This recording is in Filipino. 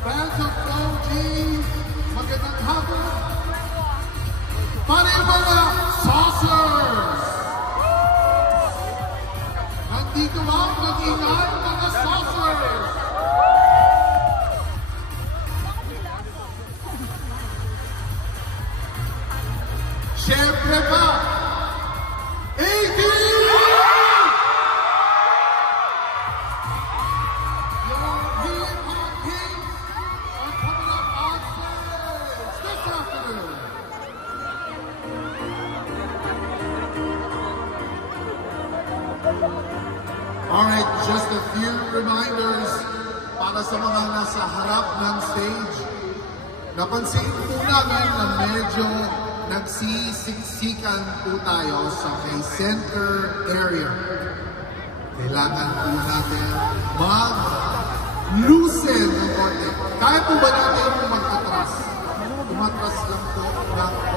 Fans of OG, magandang hapon. Para yung mga saucers! Nandito ang mag-ingay mga saucers! Siyempre pa, AD! Alright, just a few reminders para sa mga nasa harap ng stage. Napansin po namin na medyo nagsisiksikan po tayo sa may center area. Kailangan po natin mag-loosen ng konti. Kaya po ba natin mag-atras? Umatras lang po ng